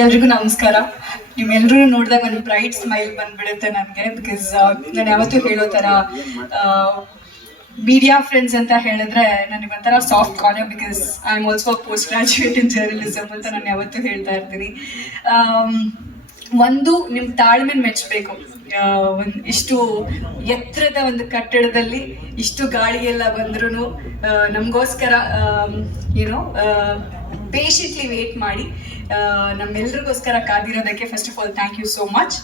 ಎಲ್ರಿಗೂ ನಮಸ್ಕಾರ. ನಿಮ್ಮೆಲ್ಲರೂ ನೋಡಿದಾಗ ಒಂದು ಬ್ರೈಟ್ ಸ್ಮೈಲ್ ಬಂದ್ಬಿಡುತ್ತೆ ನನಗೆ ಬಿಕಾಸ್ ನಾನು ಯಾವತ್ತೂ ಹೇಳೋ ಥರ ಮೀಡಿಯಾ ಫ್ರೆಂಡ್ಸ್ ಅಂತ ಹೇಳಿದ್ರೆ ನನಗೊಂಥರ soft corner because I am also post graduate in journalism ಅಂತ ನಾನು ಯಾವತ್ತೂ ಹೇಳ್ತಾ ಇರ್ತೀನಿ. ಒಂದು ನಿಮ್ಮ ತಾಳ್ಮೆ ಮೆಚ್ಚಬೇಕು ಒಂದು ಇಷ್ಟು ಎತ್ತರದ ಒಂದು ಕಟ್ಟಡದಲ್ಲಿ ಇಷ್ಟು ಗಾಳಿ ಎಲ್ಲ ಬಂದ್ರೂ ನಮಗೋಸ್ಕರ ಏನೋ ಪೇಷೆಂಟ್ಲಿ ವೇಟ್ ಮಾಡಿ ನಮ್ಮೆಲ್ರಿಗೋಸ್ಕರ ಕಾದಿರೋದಕ್ಕೆ first of all thank you so much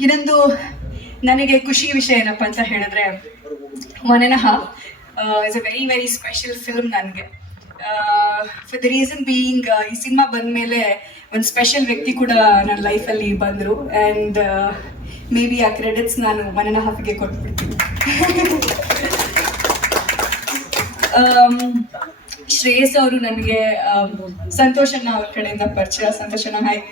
ಇನ್ನೊಂದು ನನಗೆ ಖುಷಿ ವಿಷಯ ಏನಪ್ಪ ಅಂತ ಹೇಳಿದ್ರೆ half is a very very special film ನನಗೆ. ಫಾರ್ ದ ರೀಸನ್ ಬೀಯಿಂಗ್ ಈ ಸಿನಿಮಾ ಬಂದ ಮೇಲೆ ಒಂದು ಸ್ಪೆಷಲ್ ವ್ಯಕ್ತಿ ಕೂಡ ನನ್ನ ಲೈಫಲ್ಲಿ ಬಂದರು. And may be a credits ನಾನು ಒನ್ ಆ್ಯಂಡ್ ಹಾಫ್ಗೆ ಕೊಟ್ಬಿಡ್ತೀನಿ. ಆಮ್, ಶ್ರೇಯಸ್ ಅವರು ನನಗೆ ಸಂತೋಷ ಸಂತೋಷನ ಅವ್ರ ಕಡೆಯಿಂದ ಪರಿಚಯ ಸಂತೋಷನ ಹಾಯ್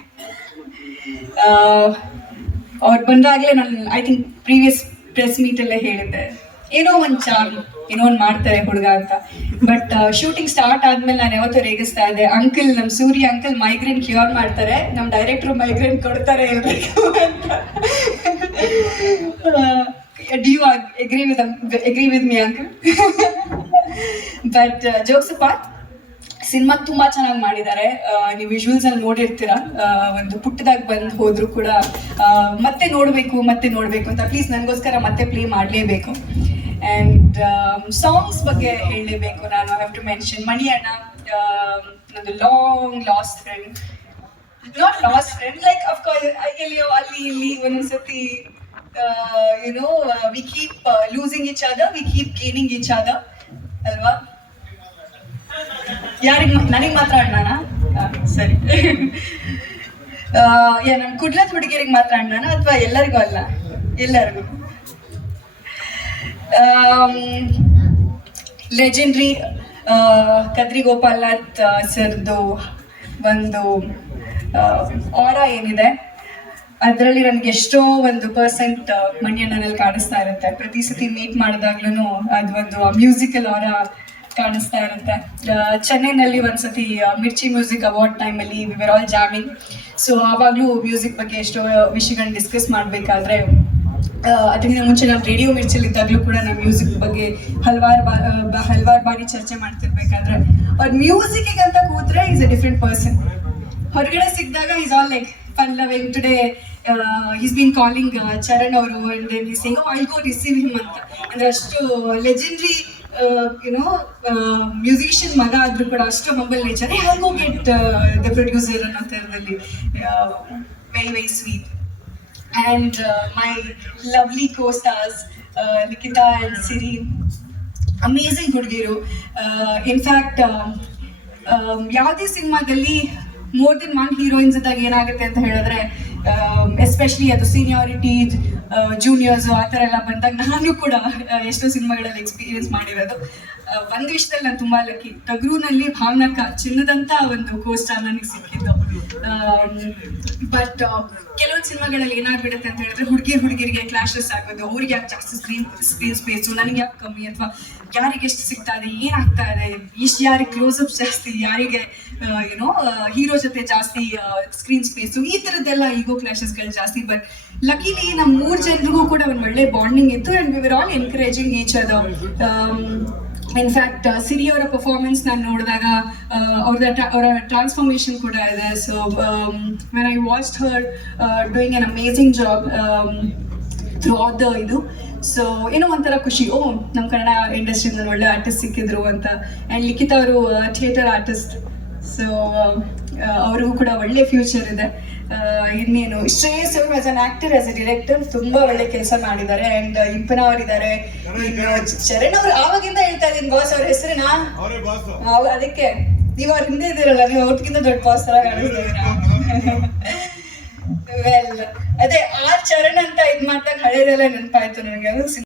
ಅವ್ರು ಬಂದಾಗಲೇ ನಾನು ಐ ಥಿಂಕ್ ಪ್ರೀವಿಯಸ್ ಪ್ರೆಸ್ ಮೀಟಲ್ಲೇ ಹೇಳಿದ್ದೆ. ಏನೋ ಒಂದು ಚಾರ್ ಏನೋ ಒಂದು ಮಾಡ್ತಾರೆ ಹುಡುಗ ಅಂತ. ಬಟ್ ಶೂಟಿಂಗ್ ಸ್ಟಾರ್ಟ್ ಆದ್ಮೇಲೆ ನಾನು ಯಾವತ್ತೂ ರೇಗಿಸ್ತಾ ಇದ್ದೆ. ಅಂಕಲ್ ನಮ್ಮ ಸೂರ್ಯ ಅಂಕಲ್ ಮೈಗ್ರೇನ್ ಕ್ಯೂರ್ ಮಾಡ್ತಾರೆ. ನಮ್ಮ ಡೈರೆಕ್ಟ್ರು ಮೈಗ್ರೇನ್ ಕೊಡ್ತಾರೆ ಎಲ್ರಿಗೂ ಅಂತ. ಡಿ agree agree agree agree with me but uh, jokes apart, cinema ತುಂಬಾ ಚೆನ್ನಾಗಿ ಮಾಡಿದ್ದಾರೆ. ಆ, ನೀವು ವಿಜುವಲ್ಸ್ ಅಲ್ಲಿ ನೋಡಿರ್ತೀರ? ಆ, ಒಂದು ಪುಟ್ಟದಾಗ ಬಂದು ಹೋದ್ರು ಕೂಡ ಆ, ಮತ್ತೆ ನೋಡಬೇಕು ಮತ್ತೆ ನೋಡಬೇಕು ಅಂತ. ಪ್ಲೀಸ್ ನನಗೋಸ್ಕರ ಮತ್ತೆ ಪ್ಲೇ ಮಾಡಲೇಬೇಕು. ಆ್ಯಂಡ್ ಸಾಂಗ್ಸ್ ಬಗ್ಗೆ ಹೇಳಲೇಬೇಕು ನಾನು. ಹ್ಯಾವ್ ಟು ಮೆನ್ಷನ್ ಮಣಿ ಅಣ್ಣ long lost friend not last friend like of course ಎಲ್ಲಿಯೋ ಅಲ್ಲಿ ಇಲ್ಲಿ ಒಂದೊಂದ್ಸತಿ you know we keep losing each other we keep gaining each other ಅಲ್ವಾ ಯಾರಿಗೆ ನನಗೆ ಮಾತ್ರ ಅಣ್ಣನ? ಸರಿ. ನಮ್ಮ ಕುಡ್ಲದ ಹುಡುಗಿಯರಿಗೆ ಮಾತ್ರ ಅಣ್ಣನ ಅಥವಾ ಎಲ್ಲರಿಗೂ ಅಲ್ಲ? ಎಲ್ಲರಿಗೂ. ಲೆಜೆಂಡ್ರಿ ಕದ್ರಿ ಗೋಪಾಲ್ನಾಥ್ ಸರ್ದು ಒಂದು ಆರ ಏನಿದೆ, ಅದರಲ್ಲಿ ನನಗೆ ಎಷ್ಟೋ ಒಂದು ಪರ್ಸೆಂಟ್ ಮಣಿಯಣ್ಣನಲ್ಲಿ ಕಾಣಿಸ್ತಾ ಇರುತ್ತೆ. ಪ್ರತಿ ಸತಿ ಮೀಟ್ ಮಾಡಿದಾಗ್ಲೂ ಅದು ಒಂದು ಮ್ಯೂಸಿಕಲ್ ಆರ ಕಾಣಿಸ್ತಾ ಇರುತ್ತೆ. ಚೆನ್ನೈನಲ್ಲಿ ಒಂದ್ಸತಿ ಮಿರ್ಚಿ ಮ್ಯೂಸಿಕ್ ಅವಾರ್ಡ್ ಟೈಮಲ್ಲಿ ವಿರ್ ಆಲ್ ಜಾಮಿಂಗ್ ಸೊ ಆವಾಗಲೂ ಮ್ಯೂಸಿಕ್ ಬಗ್ಗೆ ಎಷ್ಟೋ ವಿಷಯಗಳನ್ನ ಡಿಸ್ಕಸ್ ಮಾಡಬೇಕಾದ್ರೆ ಅದಕ್ಕಿಂತ ಮುಂಚೆ ನಾವು ರೇಡಿಯೋ ಮಿರ್ಚಲ್ಲಿ ಇದ್ದಾಗ್ಲೂ ಕೂಡ ನಾವು ಮ್ಯೂಸಿಕ್ ಬಗ್ಗೆ ಹಲವಾರು ಬಾ ಹಲವಾರು ಬಾರಿ ಚರ್ಚೆ ಮಾಡ್ತಿರ್ಬೇಕಾದ್ರೆ ಅವ್ರ ಮ್ಯೂಸಿಕ್ಗೆ ಅಂತ ಕೂತ್ರೆ ಈಸ್ ಅ ಡಿಫ್ರೆಂಟ್ ಪರ್ಸನ್ ಹೊರಗಡೆ ಸಿಕ್ಕಿದಾಗ is all like fun loving today is been calling Charan ಅವರು and then he sing I go receive him ಅಂತ. ಅಂದ್ರೆ ಅಷ್ಟು ಲೆಜೆಂಡ್ರಿ ಯುನೋ ಮ್ಯೂಸಿಷಿಯನ್ ಮಗ ಆದ್ರೂ ಕೂಡ ಅಷ್ಟು mobile nature I go get the producer ಅನ್ನೋ ಥರದಲ್ಲಿ. Very very sweet and my lovely lovely co-stars Siri Nikita and Siri. Amazing ಹುಡುಗಿರು. ಇನ್ಫ್ಯಾಕ್ಟ್ ಯಾವುದೇ ಸಿನಿಮಾದಲ್ಲಿ ಮೋರ್ ದೆನ್ ಒನ್ ಹೀರೋಯಿನ್ಸ್ ಇದ್ದಾಗ ಏನಾಗುತ್ತೆ ಅಂತ ಹೇಳಿದ್ರೆ ಎಸ್ಪೆಷಲಿ ಅದು ಸೀನಿಯಾರಿಟಿ ಜೂನಿಯರ್ಸ್ ಆ ಥರ ಎಲ್ಲ ಬಂದಾಗ ನಾನು ಕೂಡ ಎಷ್ಟೋ ಸಿನಿಮಾಗಳಲ್ಲಿ ಎಕ್ಸ್ಪೀರಿಯನ್ಸ್ ಮಾಡಿರೋದು. ಒಂದು ವಿಷಯದಲ್ಲಿ ನಾನು ತುಂಬಾ ಲಕ್ಕಿ ಟಗ್ರೂನಲ್ಲಿ ಭಾವನಕ ಚಿನ್ನದಂತ ಒಂದು ಕೋಸ್ಟಾರ್ ನನಗೆ ಸಿಕ್ಕಿದ್ದು. ಬಟ್ ಕೆಲವೊಂದು ಸಿನಿಮಾಗಳಲ್ಲಿ ಏನಾಗ್ಬಿಡುತ್ತೆ ಅಂತ ಹೇಳಿದ್ರೆ ಹುಡುಗಿ ಹುಡುಗಿರಿಗೆ ಕ್ಲಾಶಸ್ ಆಗೋದು. ಅವ್ರಿಗೆ ಯಾಕೆ ಜಾಸ್ತಿ ಸ್ಕ್ರೀನ್ ಸ್ಕ್ರೀನ್ ಸ್ಪೇಸು ನನಗೆ ಯಾಕೆ ಕಮ್ಮಿ ಅಥವಾ ಯಾರಿಗೆ ಎಷ್ಟು ಸಿಗ್ತಾ ಇದೆ ಏನಾಗ್ತಾ ಇದೆ, ಇಷ್ಟು ಯಾರಿಗೆ ಕ್ಲೋಸ್ ಅಪ್ ಜಾಸ್ತಿ, ಯಾರಿಗೆ ಏನೋ ಹೀರೋ ಜೊತೆ ಜಾಸ್ತಿ ಸ್ಕ್ರೀನ್ ಸ್ಪೇಸು ಈ ಥರದ್ದೆಲ್ಲ ಈಗೋ ಕ್ಲಾಶಸ್ಗಳು ಜಾಸ್ತಿ. ಬಟ್ ಲಕಿಲಿ ನಮ್ಮ ಮೂರ್ ಜನರಿಗೂ ಕೂಡ ಒಂದು ಒಳ್ಳೆ ಬಾಂಡಿಂಗ್ ಇತ್ತು and we were all encouraging each other in fact Siri ಅವರ ಪರ್ಫಾರ್ಮೆನ್ಸ್ ನಾನು ನೋಡಿದಾಗ ಅವ್ರದ ಅವರ ಟ್ರಾನ್ಸ್ಫಾರ್ಮೇಶನ್ ಕೂಡ ಇದೆ. So when I watch her doing an amazing job through all the ಇದು. ಸೊ ಏನೋ ಒಂಥರ ಖುಷಿ. ಓ ನಮ್ಮ ಕನ್ನಡ ಇಂಡಸ್ಟ್ರಿನಲ್ಲಿ ಒಳ್ಳೆ ಆರ್ಟಿಸ್ಟ್ ಸಿಕ್ಕಿದ್ರು ಅಂತ. ಆ್ಯಂಡ್ ಲಿಖಿತ ಅವರು ಥಿಯೇಟರ್ ಆರ್ಟಿಸ್ಟ್ ಸೊ ಅವ್ರಿಗೂ ಕೂಡ ಒಳ್ಳೆ ಫ್ಯೂಚರ್ ಇದೆ. ಇನ್ನೇನು. ಶ್ರೇಯಸ್ ಅವರು as an actor as a director ತುಂಬಾ ಒಳ್ಳೆ ಕೆಲಸ ಮಾಡಿದ್ದಾರೆ ಅಂಡ್ ಇಂಪನ ಅವರಿದ್ದಾರೆ. ಶರಣ್ ಅವರು ಆವಾಗಿಂದ ಹೇಳ್ತಾ ಇದ್ದೀನಿ ಬಾಸ್ ಅವ್ರ ಹೆಸರಿನ? ಅದಕ್ಕೆ ನೀವು ಅವ್ರ ಹಿಂದೆ ಇದ್ದೀರಲ್ಲ ನೀವು ಅವ್ರಿಗಿಂತ ದೊಡ್ಡ ಬಾಸ್ ತರ ವೆಲ್ ಅದೇ ಆ ಚರಣ್ ಅಂತ ಇದ್ ಮಾಡ್ದಾಗ ಹಳೇದೆಲ್ಲ ನೆನಪಾಯ್ತು ನನಗೆ.